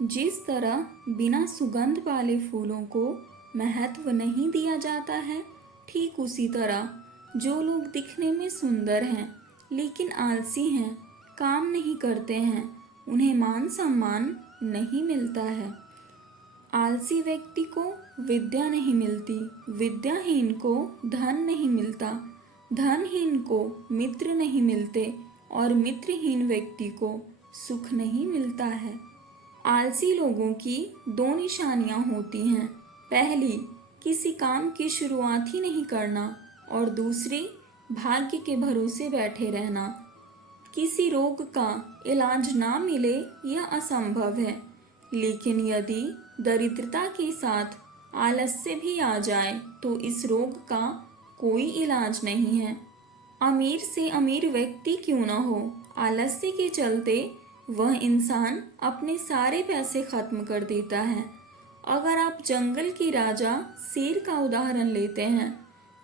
जिस तरह बिना सुगंध वाले फूलों को महत्व नहीं दिया जाता है, ठीक उसी तरह जो लोग दिखने में सुंदर हैं लेकिन आलसी हैं, काम नहीं करते हैं, उन्हें मान सम्मान नहीं मिलता है। आलसी व्यक्ति को विद्या नहीं मिलती, विद्याहीन को धन नहीं मिलता, धनहीन को मित्र नहीं मिलते और मित्रहीन व्यक्ति को सुख नहीं मिलता है। आलसी लोगों की दो निशानियां होती हैं। पहली, किसी काम की शुरुआत ही नहीं करना और दूसरी, भाग्य के भरोसे बैठे रहना। किसी रोग का इलाज ना मिले यह असंभव है, लेकिन यदि दरिद्रता के साथ आलस्य भी आ जाए तो इस रोग का कोई इलाज नहीं है। अमीर से अमीर व्यक्ति क्यों न हो, आलस्य के चलते वह इंसान अपने सारे पैसे खत्म कर देता है। अगर आप जंगल के राजा शेर का उदाहरण लेते हैं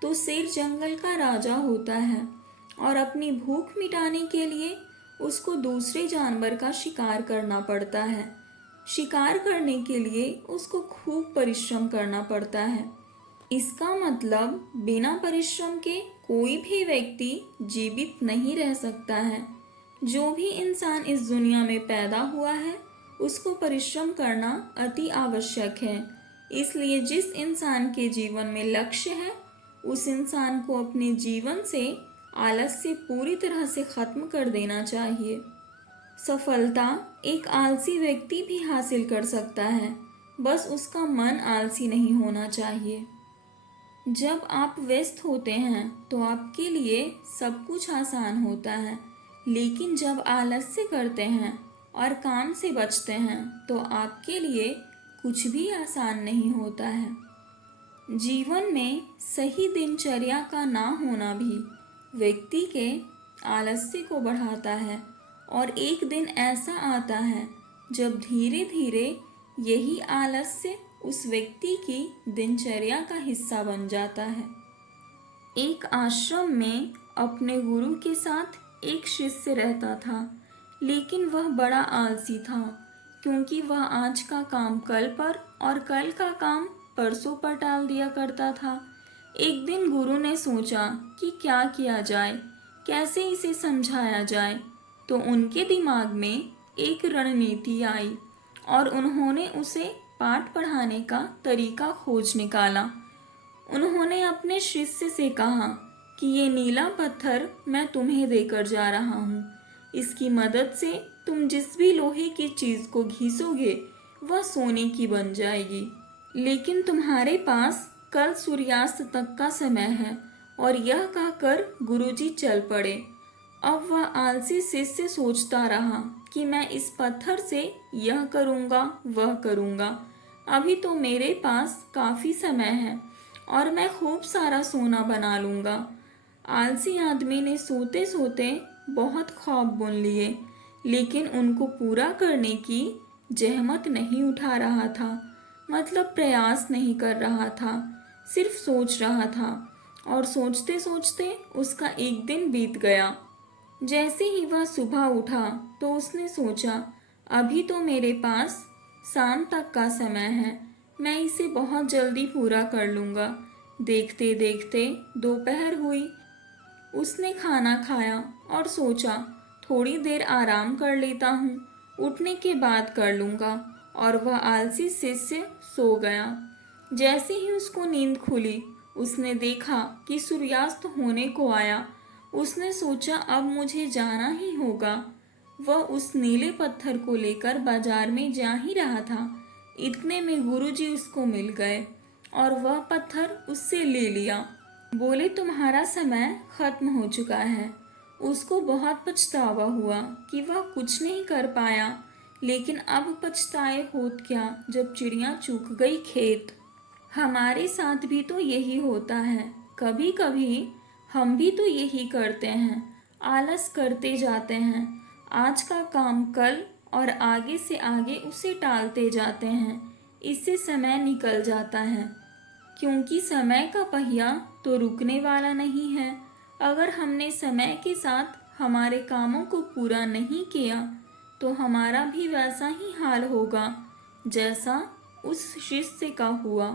तो शेर जंगल का राजा होता है और अपनी भूख मिटाने के लिए उसको दूसरे जानवर का शिकार करना पड़ता है। शिकार करने के लिए उसको खूब परिश्रम करना पड़ता है। इसका मतलब बिना परिश्रम के कोई भी व्यक्ति जीवित नहीं रह सकता है। जो भी इंसान इस दुनिया में पैदा हुआ है उसको परिश्रम करना अति आवश्यक है। इसलिए जिस इंसान के जीवन में लक्ष्य है उस इंसान को अपने जीवन से आलस्य पूरी तरह से खत्म कर देना चाहिए। सफलता एक आलसी व्यक्ति भी हासिल कर सकता है, बस उसका मन आलसी नहीं होना चाहिए। जब आप व्यस्त होते हैं तो आपके लिए सब कुछ आसान होता है, लेकिन जब आलस्य करते हैं और काम से बचते हैं तो आपके लिए कुछ भी आसान नहीं होता है। जीवन में सही दिनचर्या का ना होना भी व्यक्ति के आलस्य को बढ़ाता है और एक दिन ऐसा आता है जब धीरे धीरे यही आलस्य उस व्यक्ति की दिनचर्या का हिस्सा बन जाता है। एक आश्रम में अपने गुरु के साथ एक शिष्य रहता था, लेकिन वह बड़ा आलसी था क्योंकि वह आज का काम कल पर और कल का काम परसों पर टाल दिया करता था। एक दिन गुरु ने सोचा कि क्या किया जाए, कैसे इसे समझाया जाए, तो उनके दिमाग में एक रणनीति आई और उन्होंने उसे पाठ पढ़ाने का तरीका खोज निकाला। उन्होंने अपने शिष्य से कहा कि ये नीला पत्थर मैं तुम्हें देकर जा रहा हूँ। इसकी मदद से तुम जिस भी लोहे की चीज़ को घिसोगे वह सोने की बन जाएगी। लेकिन तुम्हारे पास कल सूर्यास्त तक का समय है। और यह कहकर गुरुजी चल पड़े। अब वह आलसी शिष्य सोचता रहा कि मैं इस पत्थर से यह करूँगा वह करूँगा, अभी तो मेरे पास काफ़ी समय है और मैं खूब सारा सोना बना लूँगा। आलसी आदमी ने सोते सोते बहुत ख्वाब बुन लिए, लेकिन उनको पूरा करने की जहमत नहीं उठा रहा था, मतलब प्रयास नहीं कर रहा था, सिर्फ सोच रहा था। और सोचते सोचते उसका एक दिन बीत गया। जैसे ही वह सुबह उठा तो उसने सोचा, अभी तो मेरे पास शाम तक का समय है, मैं इसे बहुत जल्दी पूरा कर लूँगा। देखते देखते दोपहर हुई। उसने खाना खाया और सोचा, थोड़ी देर आराम कर लेता हूँ, उठने के बाद कर लूँगा। और वह आलसी शिष्य सो गया। जैसे ही उसको नींद खुली उसने देखा कि सूर्यास्त होने को आया। उसने सोचा, अब मुझे जाना ही होगा। वह उस नीले पत्थर को लेकर बाजार में जा ही रहा था, इतने में गुरुजी उसको मिल गए और वह पत्थर उससे ले लिया। बोले, तुम्हारा समय खत्म हो चुका है। उसको बहुत पछतावा हुआ कि वह कुछ नहीं कर पाया, लेकिन अब पछताए होत क्या जब चिड़िया चूक गई खेत। हमारे साथ भी तो यही होता है, कभी कभी हम भी तो यही करते हैं, आलस करते जाते हैं, आज का काम कल और आगे से आगे उसे टालते जाते हैं। इससे समय निकल जाता है, क्योंकि समय का पहिया तो रुकने वाला नहीं है। अगर हमने समय के साथ हमारे कामों को पूरा नहीं किया तो तो हमारा भी वैसा ही हाल होगा जैसा उस शिष्य का हुआ।